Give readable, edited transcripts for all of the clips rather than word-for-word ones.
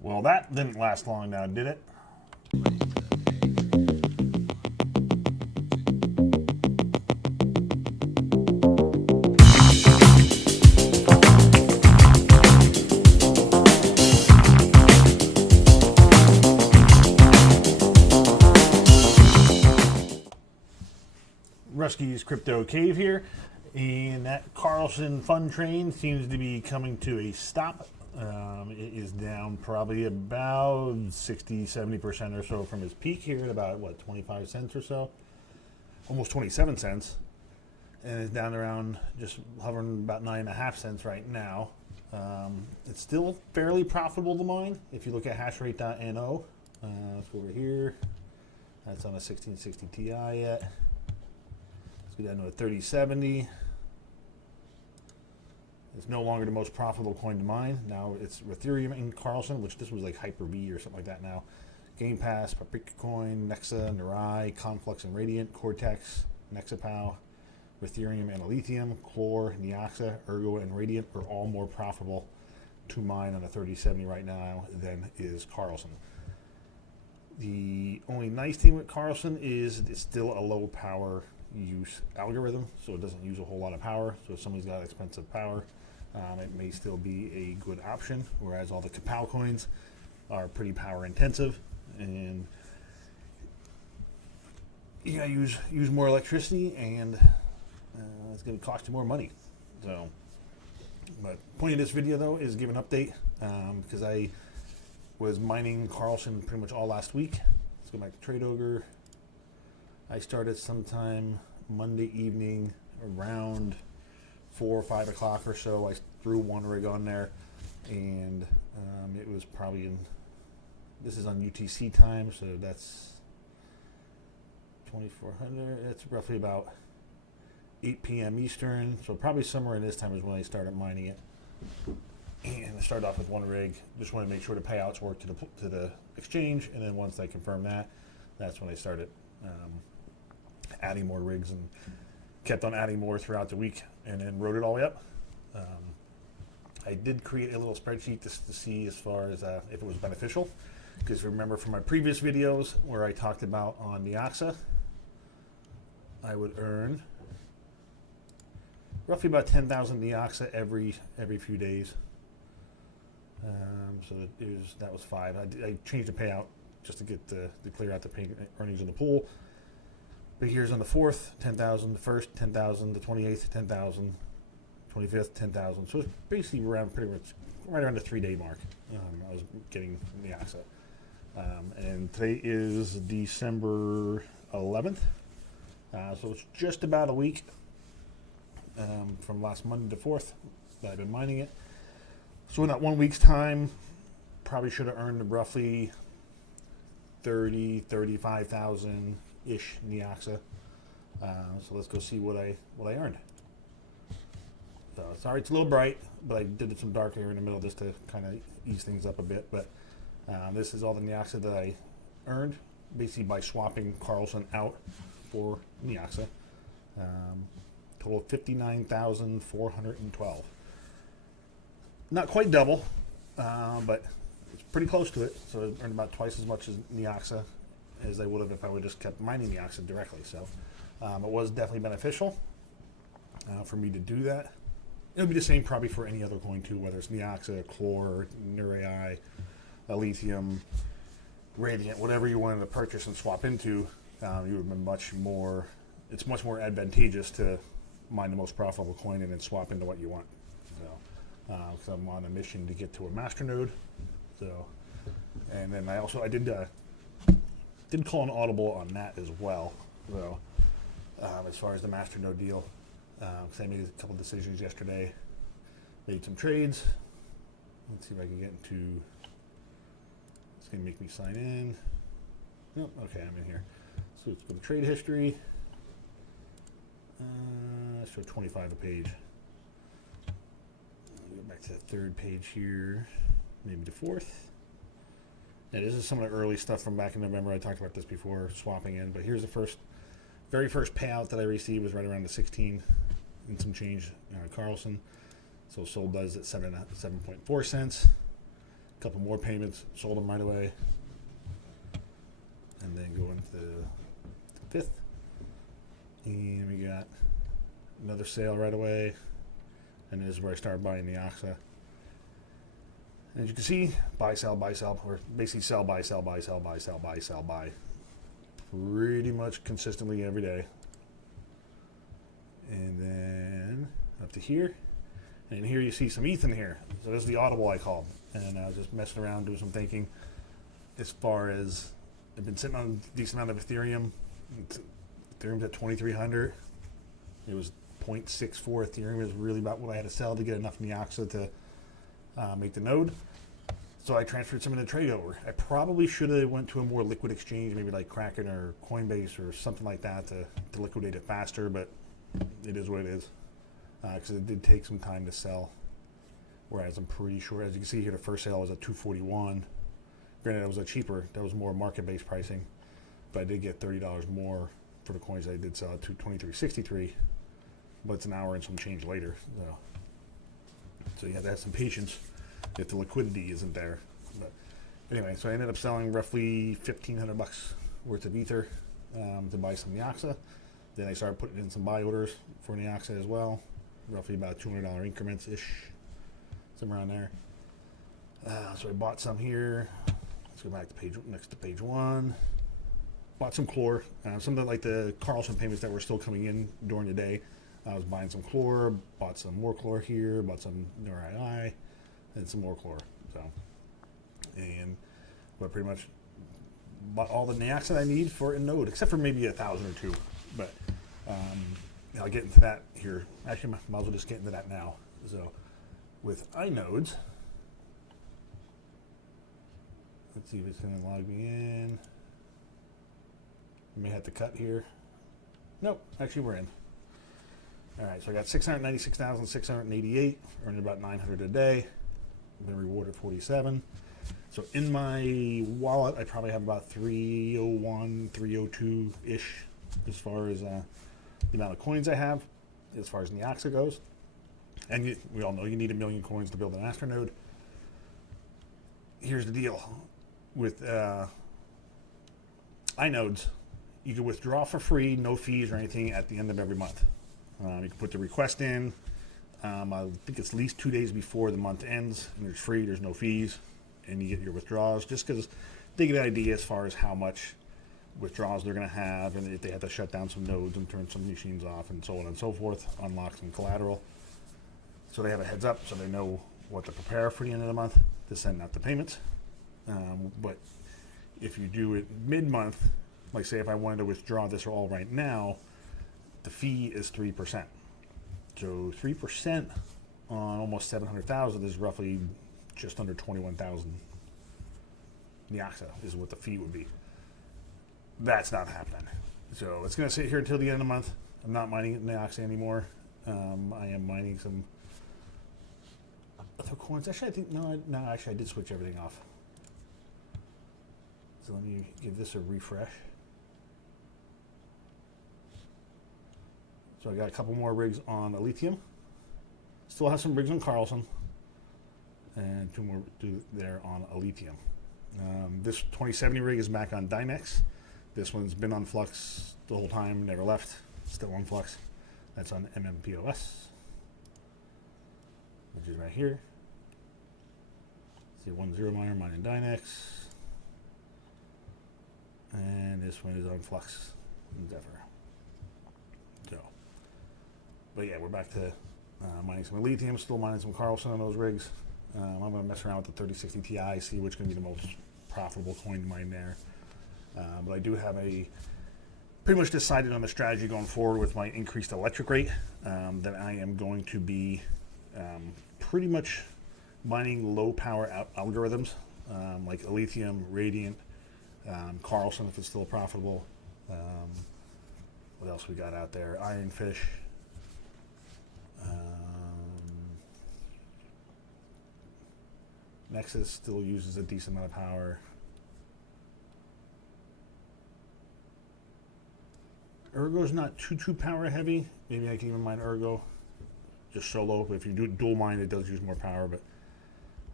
Well, that didn't last long now, did it? Rusky's Crypto Cave here, and that Carlson fun train seems to be coming to a stop. It is down probably about 60-70% or so from its peak here at about, what, 25 cents or so? Almost 27 cents. And it's down around just hovering about 9.5 cents right now. It's still fairly profitable to mine. If you look at hashrate.no, let's go over here. That's on a 1660 Ti yet. Let's go down to a 3070. It's no longer the most profitable coin to mine. Now it's Ethereum and Carlson, which this was like Hyper-V or something like that now. Game Pass, Paprika Coin, Nexa, Mirai, Conflux and Radiant, Cortex, Nexapow, Ethereum and Lithium, Chlor, Neoxa, Ergo, and Radiant are all more profitable to mine on a 3070 right now than is Carlson. The only nice thing with Carlson is it's still a low power use algorithm, so it doesn't use a whole lot of power. So if somebody's got expensive power, it may still be a good option, whereas all the Kapow coins are pretty power intensive, and you gotta use more electricity, and it's going to cost you more money. So, but the point of this video though is give an update, because I was mining Carlson pretty much all last week. Let's go back to Trade Ogre. I started sometime Monday evening around 4 or 5 o'clock or so. I threw one rig on there, and it was probably this is on UTC time, so that's 2400. It's roughly about 8 p.m. Eastern, so probably somewhere in this time is when I started mining it. And I started off with one rig. Just wanted to make sure the payouts worked to the exchange, and then once I confirmed that, that's when I started adding more rigs, and kept on adding more throughout the week, and then wrote it all the way up. I did create a little spreadsheet just to see as far as if it was beneficial, because remember from my previous videos where I talked about on Neoxa, I would earn roughly about 10,000 Neoxa every few days. So that was 5. I changed the payout just to get to clear out the earnings in the pool. But here's on the 4th, 10,000, the 1st, 10,000, the 28th, 10,000, 25th, 10,000. So it's basically around pretty much right around the 3-day mark. I was getting Neoxa. And today is December 11th. So it's just about a week from last Monday to 4th that I've been mining it. So in that 1 week's time, probably should have earned roughly 35,000 ish Neoxa. So let's go see what I earned. So sorry it's a little bright, but I did some dark here in the middle just to kind of ease things up a bit. But this is all the Neoxa that I earned, basically by swapping Carlson out for Neoxa. Total of 59,412. Not quite double, but it's pretty close to it. So I earned about twice as much as Neoxa as I would have if I would have just kept mining Neoxa directly. So it was definitely beneficial for me to do that. It would be the same probably for any other coin too, whether it's Neoxa, Chlor, Mirai, Lithium, Radiant, whatever you wanted to purchase and swap into. You would have been much more. It's much more advantageous to mine the most profitable coin and then swap into what you want. So, because I'm on a mission to get to a master node. So, and then I did call an audible on that as well. So, as far as the master node deal, because I made a couple decisions yesterday, made some trades. Let's see if I can get into. It's gonna make me sign in. Nope. Okay, I'm in here. So let's go to trade history. Show 25 a page. I'll go back to the 3rd page here, maybe the 4th. Yeah, this is some of the early stuff from back in November. I talked about this before, swapping in. But here's the very first payout that I received was right around the 16 and some change Carlson. So sold does at 7.4 cents. A couple more payments, sold them right away. And then go into the 5th. And we got another sale right away. And this is where I started buying Neoxa. And as you can see, buy, sell, or basically sell, buy, sell, buy, sell, buy, sell, buy, sell, buy. Pretty much consistently every day. And then up to here. And here you see some ETH in here. So this is the audible I called. And I was just messing around, doing some thinking. As far as, I've been sitting on a decent amount of Ethereum. Ethereum's at 2,300. It was 0.64 Ethereum is really about what I had to sell to get enough Neoxa to make the node. So I transferred some into trade over. I probably should have went to a more liquid exchange, maybe like Kraken or Coinbase or something like that to liquidate it faster, but it is what it is. Because it did take some time to sell. Whereas I'm pretty sure, as you can see here, the first sale was at 241. Granted, it was a cheaper, that was more market-based pricing, but I did get $30 more for the coins I did sell at 223.63. But it's an hour and some change later. So you have to have some patience if the liquidity isn't there. But anyway, so I ended up selling roughly $1,500 worth of Ether to buy some Neoxa. Then I started putting in some buy orders for Neoxa as well, roughly about $200 increments-ish, somewhere around there. So I bought some here. Let's go back to next to page 1. Bought some Chlor, some of the Carlson payments that were still coming in during the day. I was buying some Chlor, bought some more Chlor here, bought some NORI, and some more Chlor. But pretty much bought all the Neoxa I need for a node, except for maybe 1,000 or 2. But I'll get into that here. Actually, might as well just get into that now. So with iNodes, let's see if it's going to log me in. May have to cut here. Nope, actually we're in. All right, so I got 696,688, earning about 900 a day. I've been rewarded 47. So in my wallet, I probably have about 301, 302-ish as far as the amount of coins I have, as far as Neoxa goes. And we all know you need 1 million coins to build an Astronode. Here's the deal. With iNodes, you can withdraw for free, no fees or anything at the end of every month. You can put the request in. I think it's at least 2 days before the month ends, and it's free, there's no fees, and you get your withdrawals, just because they get an idea as far as how much withdrawals they're going to have, and if they have to shut down some nodes and turn some machines off and so on and so forth, unlock some collateral. So they have a heads up, so they know what to prepare for the end of the month to send out the payments. But if you do it mid-month, like say if I wanted to withdraw this all right now, the fee is 3%. So 3% on almost 700,000 is roughly just under 21,000 Neoxa is what the fee would be. That's not happening. So it's going to sit here until the end of the month. I'm not mining Neoxa anymore. I am mining some other coins. Actually, I think, no, actually I did switch everything off. So let me give this a refresh. So I got a couple more rigs on Lithium. Still have some rigs on Carlson. And 2 more there on Lithium. This 2070 rig is back on Dynex. This one's been on Flux the whole time, never left. Still on Flux. That's on MMPOS, which is right here. See 1.0 miner, mining Dynex. And this one is on Flux and Zephyr. So, but yeah, we're back to mining some Lithium, still mining some Carlson on those rigs. I'm going to mess around with the 3060 Ti, see which is going to be the most profitable coin to mine there. But I do have pretty much decided on the strategy going forward with my increased electric rate, that I am going to be pretty much mining low power algorithms, like Lithium, Radiant, Carlson if it's still profitable. What else we got out there? Ironfish. Nexus still uses a decent amount of power. Ergo's not too power heavy. Maybe I can even mine Ergo just solo. But if you do dual mine, it does use more power. But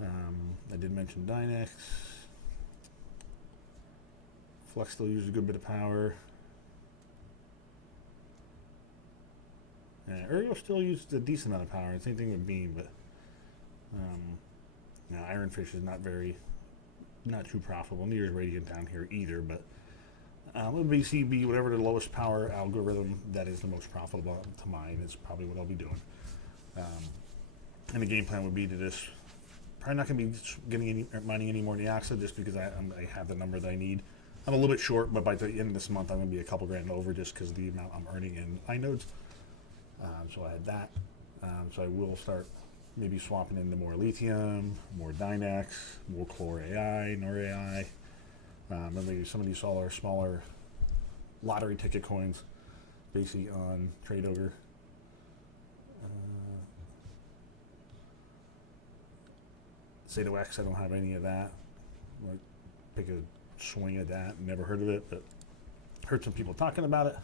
I did mention Dynex. Flex still uses a good bit of power. Uriel still uses a decent amount of power. Same thing with Beam, but Ironfish is not too profitable. Neither is Radiant down here either, but with BCB, whatever the lowest power algorithm that is the most profitable to mine is probably what I'll be doing. And the game plan would be to just probably not going to be mining any more Neoxa just because I have the number that I need. I'm a little bit short, but by the end of this month, I'm going to be a couple grand over just because of the amount I'm earning in iNodes. So I had that. So I will start maybe swapping into more lithium, more Dynex, more Core AI, Nor AI, and maybe some of these smaller lottery ticket coins, basically on Trade Ogre. Sato X, I don't have any of that. Might pick a swing at that. Never heard of it, but heard some people talking about it.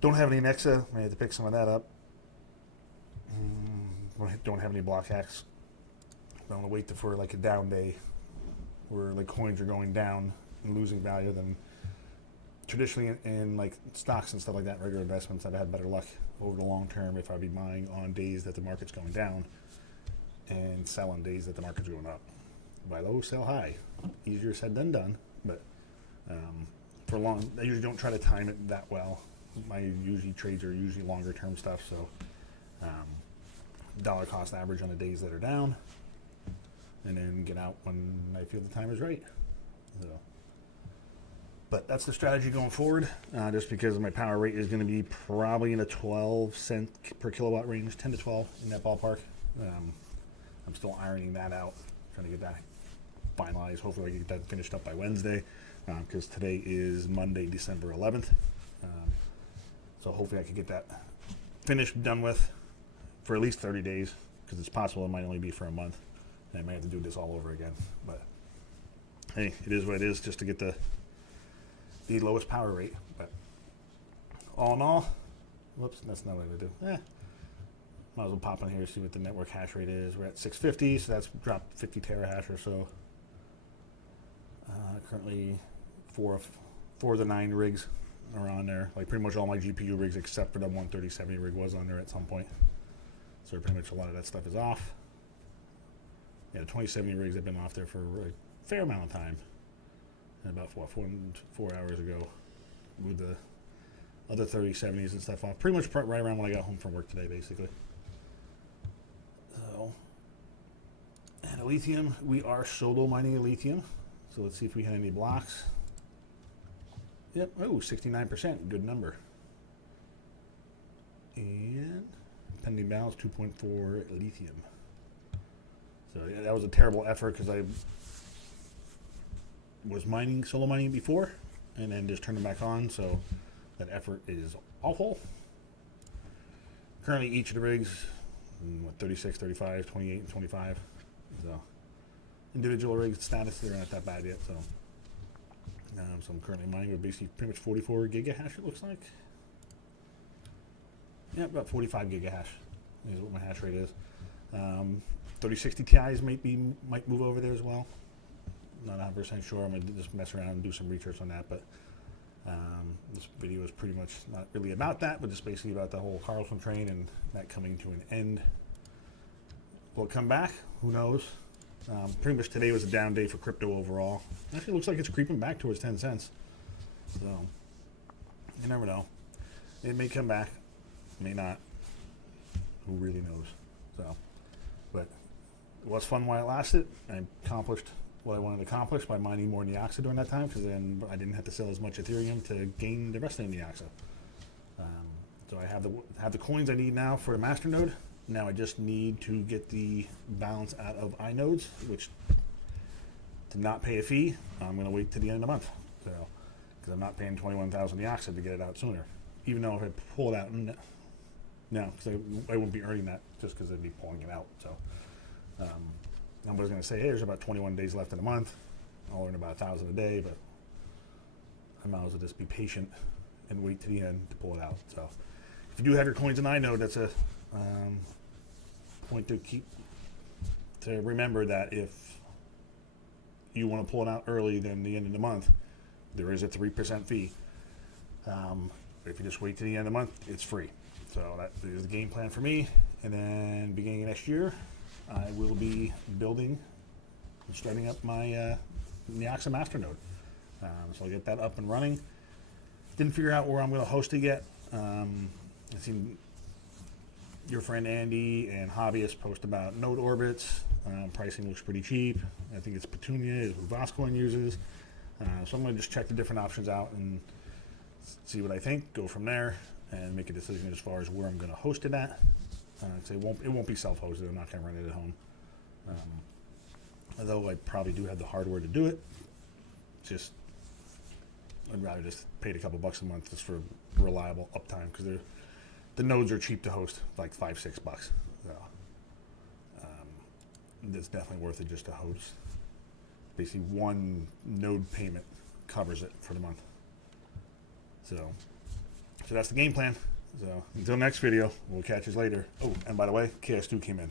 Don't have any Nexa. I had to pick some of that up. Don't have any block hacks. I'm going to wait for like a down day where like coins are going down and losing value. Than traditionally in like stocks and stuff like that, regular investments, I've had better luck over the long term if I'd be buying on days that the market's going down and sell on days that the market's going up. Buy low, sell high. Easier said than done, but for long, I usually don't try to time it that well. My trades are usually longer term stuff, so dollar cost average on the days that are down, and then get out when I feel the time is right. So, but that's the strategy going forward, just because my power rate is going to be probably in a 12 cent per kilowatt range, 10 to 12 in that ballpark. I'm still ironing that out, trying to get that finalized. Hopefully I can get that finished up by Wednesday, because today is Monday, December 11th. So hopefully I can get that finished, done with for at least 30 days, because it's possible it might only be for a month. And I may have to do this all over again. But hey, it is what it is, just to get the lowest power rate. But all in all, whoops, that's not what I do. Might as well pop in here to see what the network hash rate is. We're at 650, so that's dropped 50 terahash or so. Currently, four of the 9 rigs are on there. Like pretty much all my GPU rigs except for the 13070 rig was on there at some point. So pretty much a lot of that stuff is off. Yeah, the 2070 rigs have been off there for a fair amount of time. And about 4 hours ago, with the other 3070s and stuff off. Pretty much right around when I got home from work today, basically. So, and lithium, we are solo mining lithium. So let's see if we had any blocks. Yep, oh, 69%, good number. And pending balance, 2.4 lithium. So yeah, that was a terrible effort because I was solo mining before, and then just turned it back on, so that effort is awful. Currently each of the rigs, 36, 35, 28, and 25. So individual rigs status, they're not that bad yet, so. So I'm currently mining with basically pretty much 44 gigahash, it looks like. Yeah, about 45 gigahash is what my hash rate is. 3060 Ti's might move over there as well. Not 100% sure. I'm going to just mess around and do some research on that, but this video is pretty much not really about that, but just basically about the whole Carlson train and that coming to an end. Will it come back? Who knows? Pretty much today was a down day for crypto overall. Actually, looks like it's creeping back towards 10 cents. So, you never know. It may come back, may not. Who really knows? So, but it was fun while it lasted. I accomplished what I wanted to accomplish by mining more Neoxa during that time, because then I didn't have to sell as much Ethereum to gain the rest of the Neoxa. So I have the coins I need now for the masternode. Now I just need to get the balance out of iNodes, which to not pay a fee, I'm going to wait to the end of the month. So, because I'm not paying 21,000 Neoxa to get it out sooner. Even though if I pull it out, no, because I won't be earning that just because I'd be pulling it out. So, I was going to say, hey, there's about 21 days left in the month. I'll earn about 1,000 a day, but I might as well just be patient and wait to the end to pull it out. So, if you do have your coins in iNode, that's a point to keep to remember that if you want to pull it out early than the end of the month, there is a 3% fee. If you just wait to the end of the month, it's free. So that is the game plan for me. And then beginning of next year, I will be building and starting up my Neoxa masternode. So I'll get that up and running. Didn't figure out where I'm going to host it yet. I've seen your friend Andy and hobbyists post about node orbits. Pricing looks pretty cheap. I think it's Petunia is who Voscoin uses. So I'm going to just check the different options out and see what I think, go from there, and make a decision as far as where I'm going to host it at. So it won't be self-hosted. I'm not going to run it at home. Although I probably do have the hardware to do it. Just I'd rather just pay a couple bucks a month just for reliable uptime, because the nodes are cheap to host, like $5-6. So it's definitely worth it just to host. Basically, one node payment covers it for the month. So that's the game plan. So until next video, we'll catch you later. Oh, and by the way, KS2 came in.